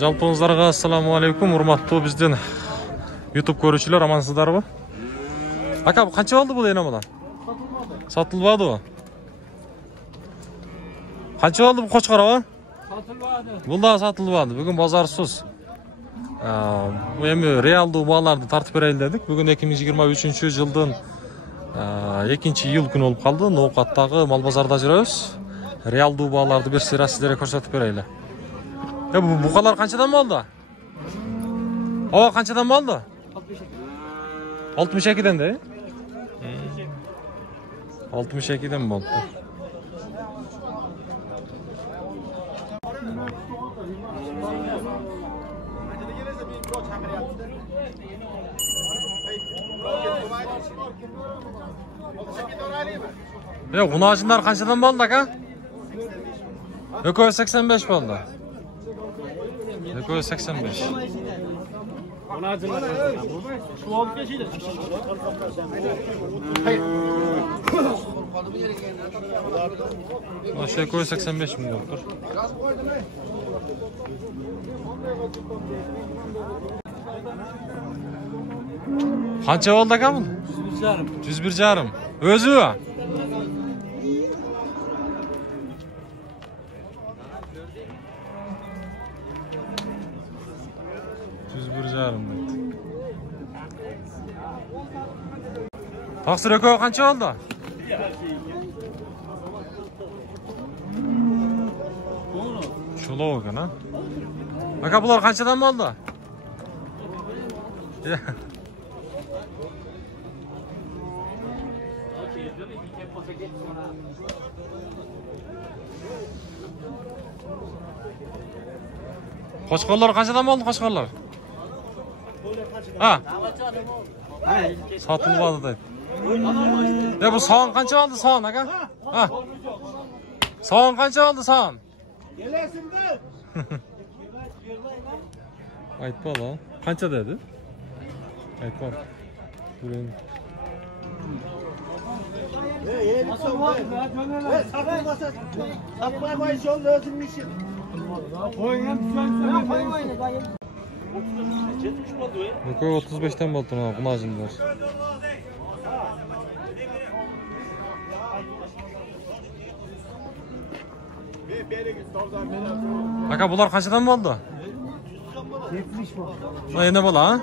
Жалпыңыздарга assalomu alaykum, урматтуу биздин YouTube көрүүчүлөр, амансыздарбы? Ака, бу канча болду бул эне мына? Сатылбадыбы? Канча болду бу кочкор? Сатылбады. Бул да сатылбады. Бүгүн базарсыз. Бу эми реалдуу бааларды тартып берели дедик. Бүгүн 2023 жылдын 2-iyul күнү болуп калды. Ноокаттагы мал базарда жүрөбүз. Реалдуу бааларды бир сыйра сиздерге көрсөтүп берели. Bu buqalar qanchadan oldu? Ava qanchadan oldu? 62'den de. 62'den mi oldu? Ya bunu ağacınlar qanchadan oldu aka? Ökö 85 oldu. Ökö 85. Aşağı koy 85 milyondur. Qancha oldu aka bu? 101,5. Özü. Taqsir aka qancha oldu? Şolov ekan ha. Aka bular qanchadan oldu? Qo'chqorlar qanchadan oldu qo'chqorlar? Ha. Satılmadı da. Ya bu soğan kaça oldu soğan aka? Ha. Soğan kaça oldu soğan? Gelesin de. Aytma lan. Kaça dedi? Aytma. Buraya. Satmaymayın şu anda özünmüşüm. Ökö 35'ten boldu ha, buna ajınlar. Aka bular qanchadan boldu? 70 boldu. Ha, ene bola ha?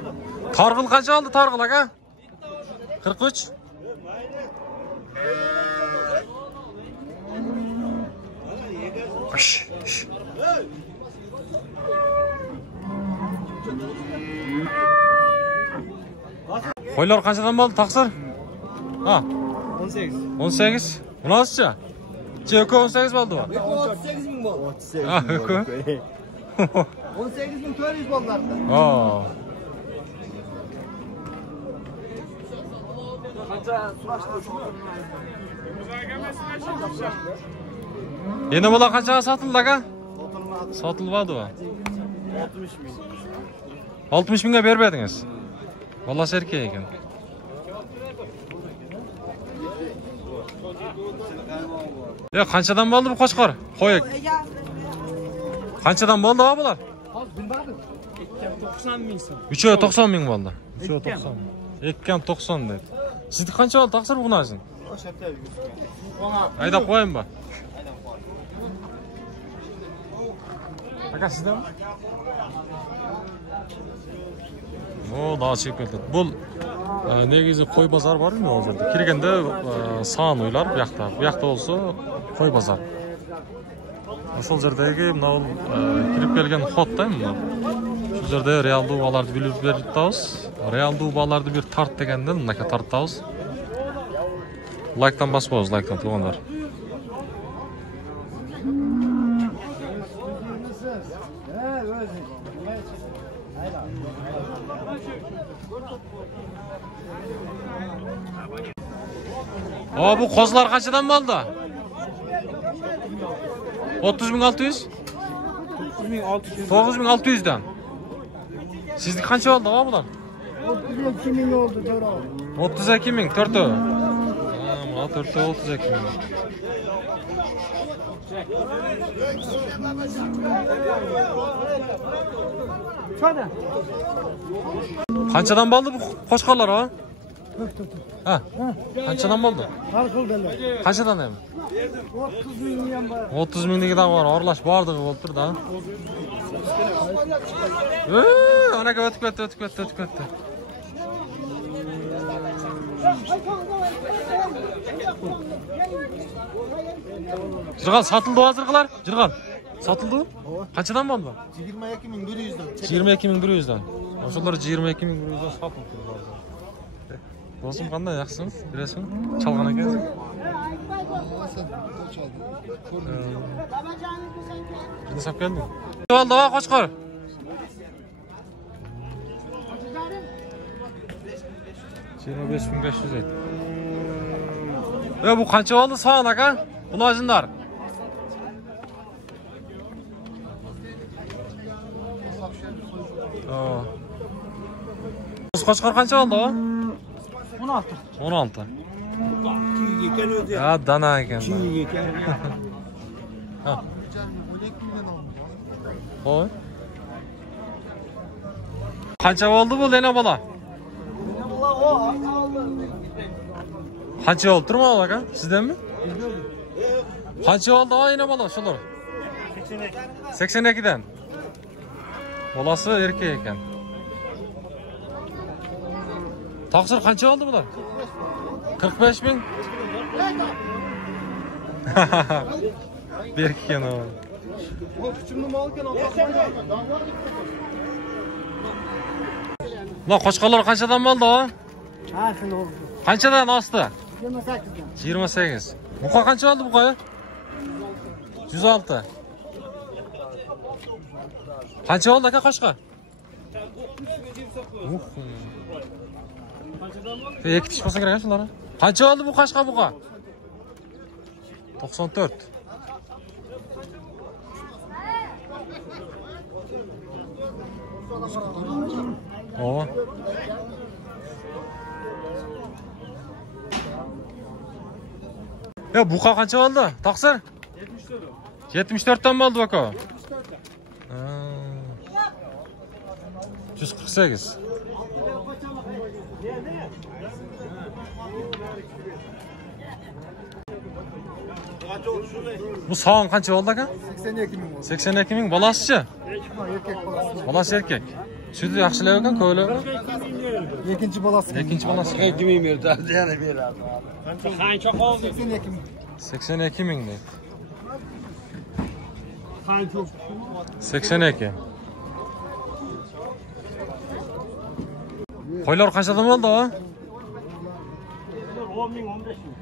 Targıl qancha oldu targıl aka? 43. Qo'ylar qanchadan bo'ldi taqsir? Ha. 18. 18. Bu nasılca? Ökö 18 bo'ldi-mi? 38 ming bo'ldi. 38. Ha, ökö. 18.400 bo'ldi hatta. Ha. Qancha surashdi? Endi bular qanchaga sotildi aka? Sotilmadi-mi? 60 ming. 60 mingga bermadingiz. Vallahi erkek ekan. Ya qanchadan bo'ldi bu qo'chqor? Qo'yik. Qanchadan bo'ldi bular? Bilmadim. 90 ming so'm. 390 ming bo'ldi. 390. 290 dedi. Sizniki qancha oldu taqsir bu narsin? Haydab qo'yaymi? Aka sizdan? O daha çıkıp geldi. Bu negizi qo'y bozor bormi hozirda? Kirganda son uylar bu yoqda olsa qo'y bozor. O'sha yerdagi mana kirib kelgan xotda mana. Shu yerda real duvalarni bilib beribmiz. Real duvalarni bir tart deganda bunaqa tartamiz. Like'dan basmaymiz, like'dan tuğanlar. Bu qo'zlar qanchadan bo'ldi? 30.600? 9.600 dan. Sizniki qancha oldi bular? 32 ming oldu 32 ming 4. Ha, 4 32 ming. Qanchadan bo'ldi bu qo'chqorlar, ha? Ha. Qanchadan bo'ldi? Qanchadan ham? 30 ming ham bor. 30 mingdan bor, oralash bordig'i bo'lib turdi, ha? Anaga o'tib ketdi. Jirg'al sotildi hozirgilar? Jirg'al. Sotildi? Qanchadan bo'ldi? 22.100 dan. 22.100 dan. O'shalar 22.100 dan sotildi hozir. Do'stim qanday, yaxshisan? Bilasizmi? Chalg'an ekan. Ne sap geldin? Oldu ha Qo'chqor. $25.500. Bu qancha oldu so'an aka? Bunojinlar. Qo'chqor qancha oldu? 16. 16. Ekan o'zi. Ya dana ekan. Ekan. Ha. Hoy. Qancha oldu bu lena bola? Qancha oldu turma aka? Sizdanmi? Qancha oldu oyna bola shular? 82 dan. Bolasi erkek ekan. Taqsir qancha oldu bular? 45 ming. Berkin o. La qo'chqorlar qanchadan bo'ldi o? Qanchadan osti? 28dan. 28. Buqa qancha oldi buqa? 106. Qancha oldi aka qo'chqa? Ikki tish bo'lsa kerak shunlar. Qancha oldi bu qo'chqa buqa? 94. O. Ya buqa qancha oldi? Taqsir? 74. 74 dan bo'ldi aka. 148. Bu so'an qancha oldi aka? 82 ming. 82 ming. Bolasichi? Erkek bolasi. Bolasi erkek. Sütü yaxshilab ekan, ko'ylagi. Ikkinchi bolasi. Ikkinchi bolasi. 2 ming berdi, yana beradi. Qancha qoldi? 82 ming. 82 ming deydi. Qancha? 82. Qo'ylar qanchadan bo'ldi o? 10 ming, 15 ming.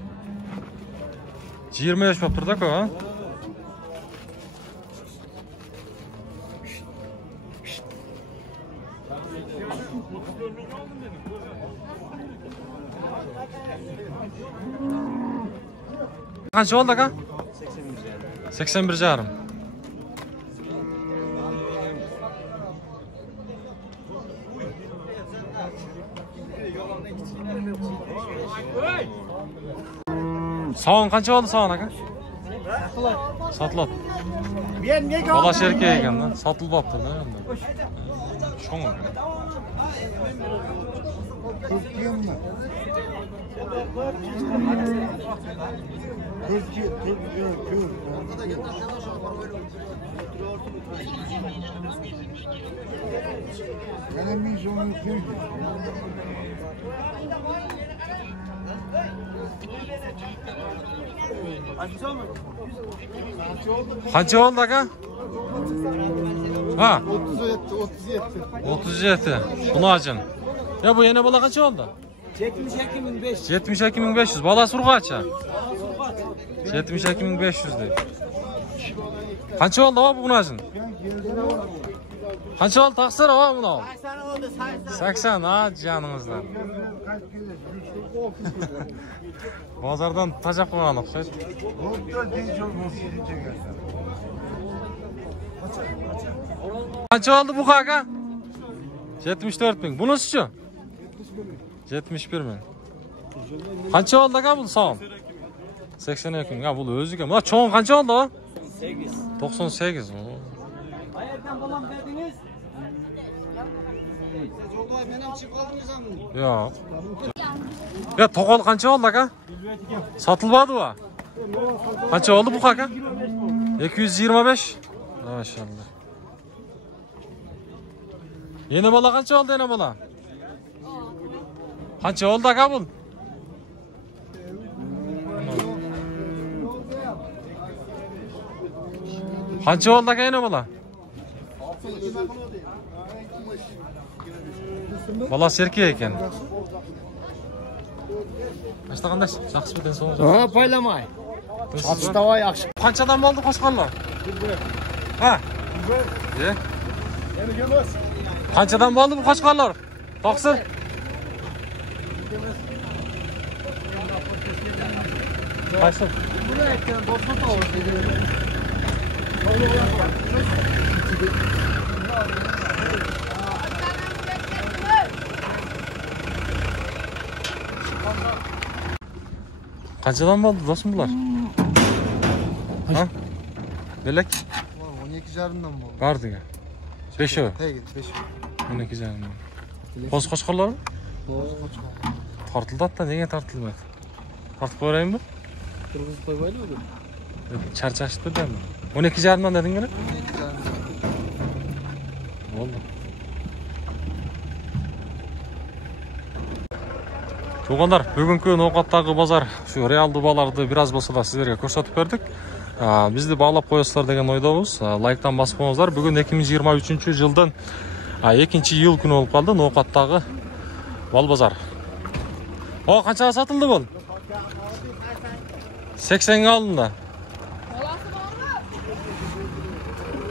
20 yosh bo'lib turdi-ku, ha? Qancha oldi aka? 81,5. So'an qancha oldi so'an aka? Sotiladi. Men nega Bolash erkak ekan-da, sotilib qolibdi-da endi. Sho'ng. Qancha oldi aka? Ha, 37. Bunojin. Ya bu yana bola qancha oldi? 72.500. 72.500. Bolasi urg'achi. 72.500 deydi. Qancha oldi o bu bunojin? Qancha oldi taqsir o buni? 80 oldu, 80. Ha, caningizdan. Bozordan tajab qo'ygan o'xshaydi. Qancha oldi bu aka? 74 ming. Bunisi-chi? 71 ming. Qancha oldi aka bu so'm? 82 ming. Ha, bu o'ziga. Mana cho'ng qancha oldi o? 98. Hayırdan balam dediniz? Yok. Ya toqol qancha oldu aka? Satılmadı mı? Qancha oldu bu aka? 225. Maşallah. Yeni bola qancha oldu yeni bola? Qancha oldu aka bu? Qancha oldu aka yeni bola? Bola serki ekan. Qancha qanday? Yaxshi bitin so'ng. Ha, paylamay. Atıştava yaxshi. Qanchadan bo'ldi qo'shqonlar? Ha? Ye. Qanchadan bo'ldi bu qo'shqonlar? To'qson. Qaysi? Qanchadan bo'ldi do'stim bular? Ha? Belak? 12,5dan bo'ldi. Bardiga. 5 o. Hey, 5. 12,5. Qo'z qo'shqonlarmi? Tortildi-da, nega tortilmadi? Tortib qo'yaymi? Turg'izib qo'ymaylikmi? Charchashib turganmi? 12,5dan dedinglar? 12,5. Bo'ldi. Çoğanlar, bugünkü Noqatdagi bozor shu real dubalarni biraz bo'lsa da sizlarga ko'rsatib berdik. Bizni bağlab qo'yasizlar degan o'ydamiz. Like'dan bosib qo'yingizlar. Bugun 2023-yildan 2-iyul kuni bo'lib qoldi Noqatdagi bol bozor. O qanchaga sotildi bu? 80 ga olindi.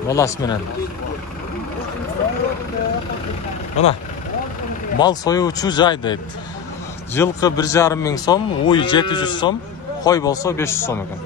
Bolasi bilan. Mana bal soyuvchi joy deydi. Yılqı 1,5 ming so'm, uy 700 so'm, qo'y bo'lsa 500 so'm ekan.